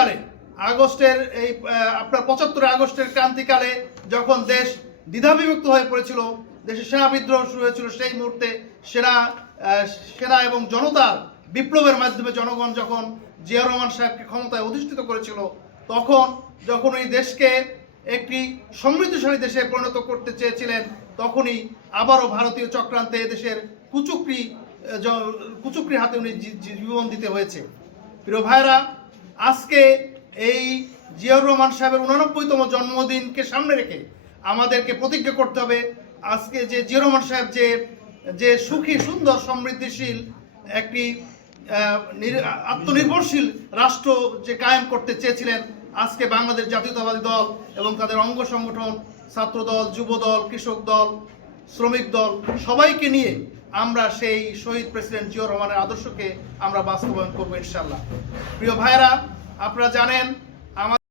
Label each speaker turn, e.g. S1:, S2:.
S1: ক্রান্তিকালে, আগস্টের এই আপনার পঁচাত্তর আগস্টের ক্রান্তিকালে যখন দেশ দ্বিধাবিভক্ত হয়ে পড়েছিল, দেশে সেনা বিদ্রোহ শুরু হয়েছিল সেই মুহূর্তে সেনা সেনা এবং জনতার বিপ্লবের মাধ্যমে জনগণ যখন জিয়া রহমান সাহেবকে ক্ষমতায় অধিষ্ঠিত করেছিল, তখন যখন এই দেশকে একটি সমৃদ্ধশালী দেশে পরিণত করতে চেয়েছিলেন, তখনই আবারও ভারতীয় চক্রান্তে দেশের কুচুকরি কুচুকরি হাতে উনি জীবন দিতে হয়েছে। প্রিয় ভাইরা আজকে এই জিয়াউর রহমান সাহেবের উনানব্বইতম জন্মদিনকে সামনে রেখে আমাদেরকে প্রতিজ্ঞা করতে হবে। আজকে যে জিয়াউর রহমান সাহেব যে যে সুখী, সুন্দর, সমৃদ্ধিশীল একটি আত্মনির্ভরশীল রাষ্ট্র যে কায়েম করতে চেয়েছিলেন, আজকে বাংলাদেশ জাতীয়তাবাদী দল এবং তাদের অঙ্গ সংগঠন ছাত্র দল যুব দল কৃষক দল, শ্রমিক দল সবাইকে নিয়ে আমরা সেই শহীদ প্রেসিডেন্ট জিয়া রহমানের আদর্শকে আমরা বাস্তবায়ন করব ইনশাল্লাহ প্রিয় ভাইরা আপনারা জানেন